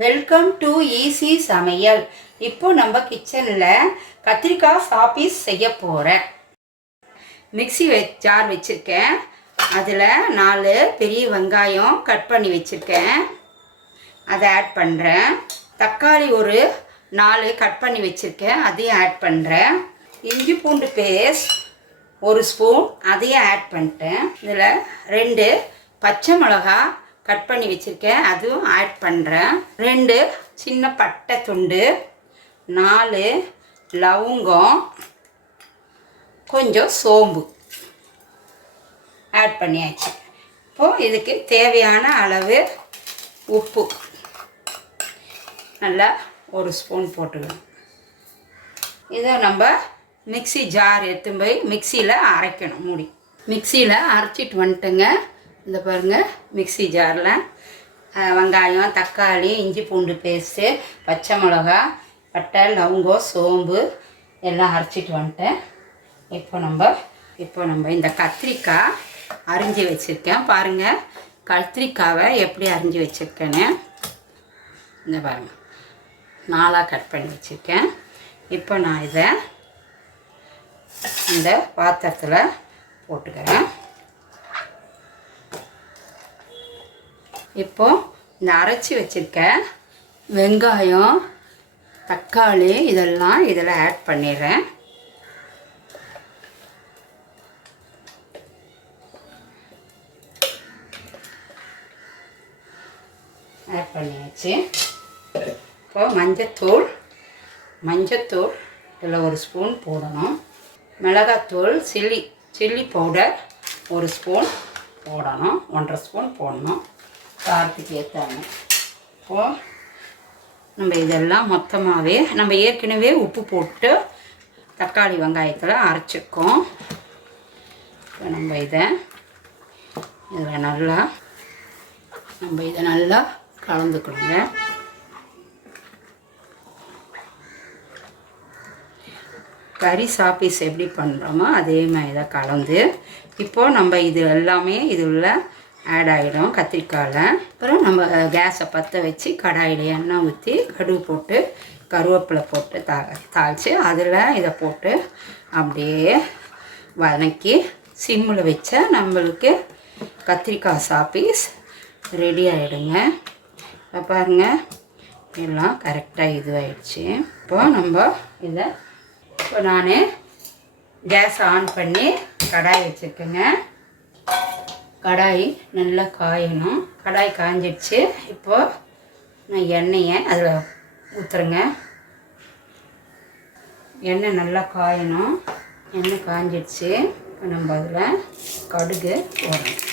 Welcome to easy சமையல். இப்போ நம்ம கிச்சனில் கத்திரிக்காய் சாப்பீஸ் செய்ய போகிறேன் மிக்ஸி வெ ஜார் வச்சுருக்கேன். அதில் நாலு பெரிய வெங்காயம் கட் பண்ணி வச்சுருக்கேன். அதை ஆட் பண்ணுறேன் தக்காளி ஒரு நாலு கட் பண்ணி வச்சுருக்கேன். அதையும் ஆட் பண்ணுறேன் இஞ்சி பூண்டு பேஸ்ட் ஒரு ஸ்பூன் அதையும் ஆட் பண்ணிட்டேன். இதில் ரெண்டு பச்சை மிளகா கட் பண்ணி வச்சுருக்கேன். அதுவும் ஆட் பண்ணுறேன் ரெண்டு சின்ன பட்டை துண்டு. நாலு லவங்கம். கொஞ்சம் சோம்பு. ஆட் பண்ணியாச்சு. இப்போது இதுக்கு தேவையான அளவு உப்பு. நல்லா ஒரு ஸ்பூன் போட்டுக்கணும். இதை நம்ம மிக்ஸி ஜார் எடுத்து போய் மிக்சியில் அரைக்கணும். மூடி. மிக்சியில் அரைச்சிட்டு வந்துட்டுங்க. இந்த பாருங்கள் மிக்ஸி ஜாரில். வெங்காயம் தக்காளி இஞ்சி பூண்டு பேஸ்ட்டு பச்சை மிளகா பட்டை லவங்கம் சோம்பு எல்லாம் அரைச்சிட்டு வந்துட்டேன். இப்போ நம்ம இப்போ நம்ம இந்த கத்திரிக்காய் அரிஞ்சு வச்சுருக்கேன். பாருங்கள் கத்திரிக்காவை எப்படி அரிஞ்சு வச்சுருக்கேன்னு. இந்த பாருங்கள் நாலாக கட் பண்ணி வச்சுருக்கேன். இப்போ நான் இதை இந்த பாத்திரத்தில் போட்டுக்கிறேன். இப்போ இந்த அரைச்சி வச்சுருக்க வெங்காயம் தக்காளி இதெல்லாம் இதில் ஆட் பண்ணிடுறேன். ஆட் பண்ணியாச்சு. இப்போ மஞ்சத்தூள் மஞ்சத்தூள் இதில் ஒரு ஸ்பூன் போடணும். மிளகாத்தூள் சில்லி சில்லி பவுடர் ஒரு ஸ்பூன் போடணும். ஒன்றரை ஸ்பூன் போடணும். காரத்துக்கு ஏற்றாங்க இப்போது நம்ம இதெல்லாம் மொத்தமாகவே நம்ம ஏற்கனவே உப்பு போட்டு தக்காளி வெங்காயத்தில் அரைச்சிருக்கோம். இப்போ நம்ம இதை இதில் நல்லா நம்ம இதை நல்லா கலந்துக்கணுங்க. கறி சாப்பீஸ் எப்படி பண்ணுறோமோ அதே மாதிரி தான் கலந்து இப்போது நம்ம இது எல்லாமே இது உள்ள ஆட் ஆகிடும் கத்திரிக்காயில். அப்புறம் நம்ம கேஸை பற்ற வச்சு கடாயில் எண்ணெய் ஊற்றி கடுகு போட்டு கருவேப்பிலை போட்டு தா தாளித்து அதில் இதை போட்டு அப்படியே வதக்கி சிம்மில் வச்சா நம்மளுக்கு கத்திரிக்காய் சாப்பீஸ் ரெடி ஆகிடுங்க இப்போ பாருங்கள் எல்லாம் கரெக்டாக இதுவாகிடுச்சு இப்போ நம்ம இதை இப்போ நான் கேஸ் ஆன் பண்ணி கடாய் வச்சுருக்கேங்க. கடாய் நல்லா காயணும். கடாய் காஞ்சிடுச்சு. இப்போது நான் எண்ணெயை அதில் ஊற்றுறேங்க எண்ணெய் நல்லா காயணும். எண்ணெய் காஞ்சிடுச்சு. இப்போ நம்ம அதில் கடுகு போடணும்.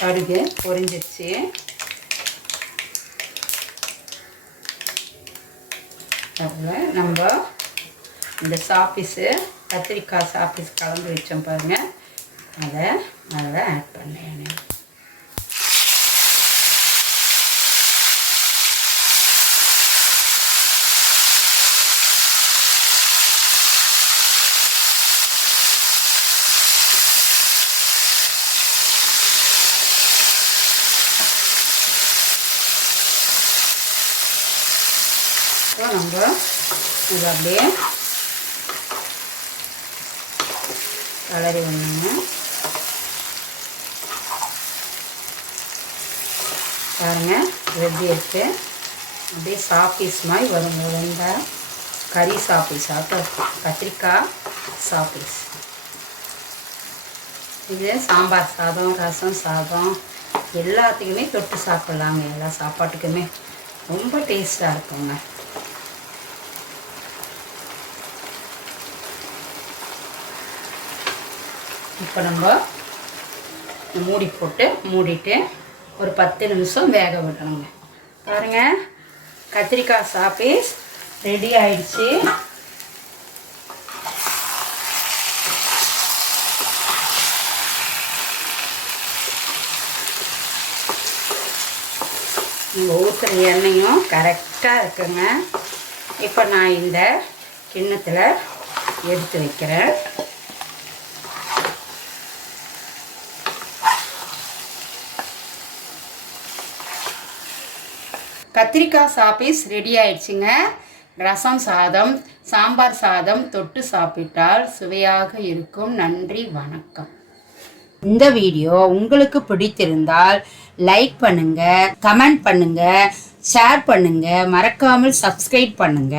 கடுகு பொரிஞ்சிடுச்சு. அதில் நம்ம இந்த சாப்பீஸு கத்திரிக்காய் சாப்பீஸ் கலந்து வச்சோம் பாருங்கள் அதை அதில் ஆட் பண்ணேன். இப்போ நம்ம இது அப்படியே கலரி விடணுங்க. பாருங்க ரெட்டி எடுத்து அப்படியே சாப்பீஸ் மாதிரி வரும். வெந்த கறி சாப்பீஸ் அப்போ கத்திரிக்காய் சாப்பீஸ் இது சாம்பார் சாதம் ரசம் சாதம். எல்லாத்துக்குமே தொட்டு சாப்பிட்லாங்க. எல்லா சாப்பாட்டுக்குமே. ரொம்ப டேஸ்ட்டாக இருக்குங்க. இப்போ நம்ம மூடி போட்டு மூடிட்டு ஒரு பத்து நிமிஷம் வேக விடணுங்க. பாருங்க கத்திரிக்காய் சாப்பீஸ் ரெடி ஆயிடுச்சு. நீங்கள் ஊற்றுற எண்ணெயும் கரெக்டாக இருக்குங்க. இப்போ நான் இந்த கிண்ணத்தில் எடுத்து வைக்கிறேன். கத்திரிக்காய் சாப்பீஸ் ரெடி ஆயிடுச்சுங்க. ரசம் சாதம் சாம்பார் சாதம் தொட்டு சாப்பிட்டால் சுவையாக இருக்கும். நன்றி வணக்கம். இந்த வீடியோ உங்களுக்கு பிடித்திருந்தால் லைக் பண்ணுங்க கமெண்ட் பண்ணுங்க ஷேர் பண்ணுங்க மறக்காமல் சப்ஸ்கிரைப் பண்ணுங்க.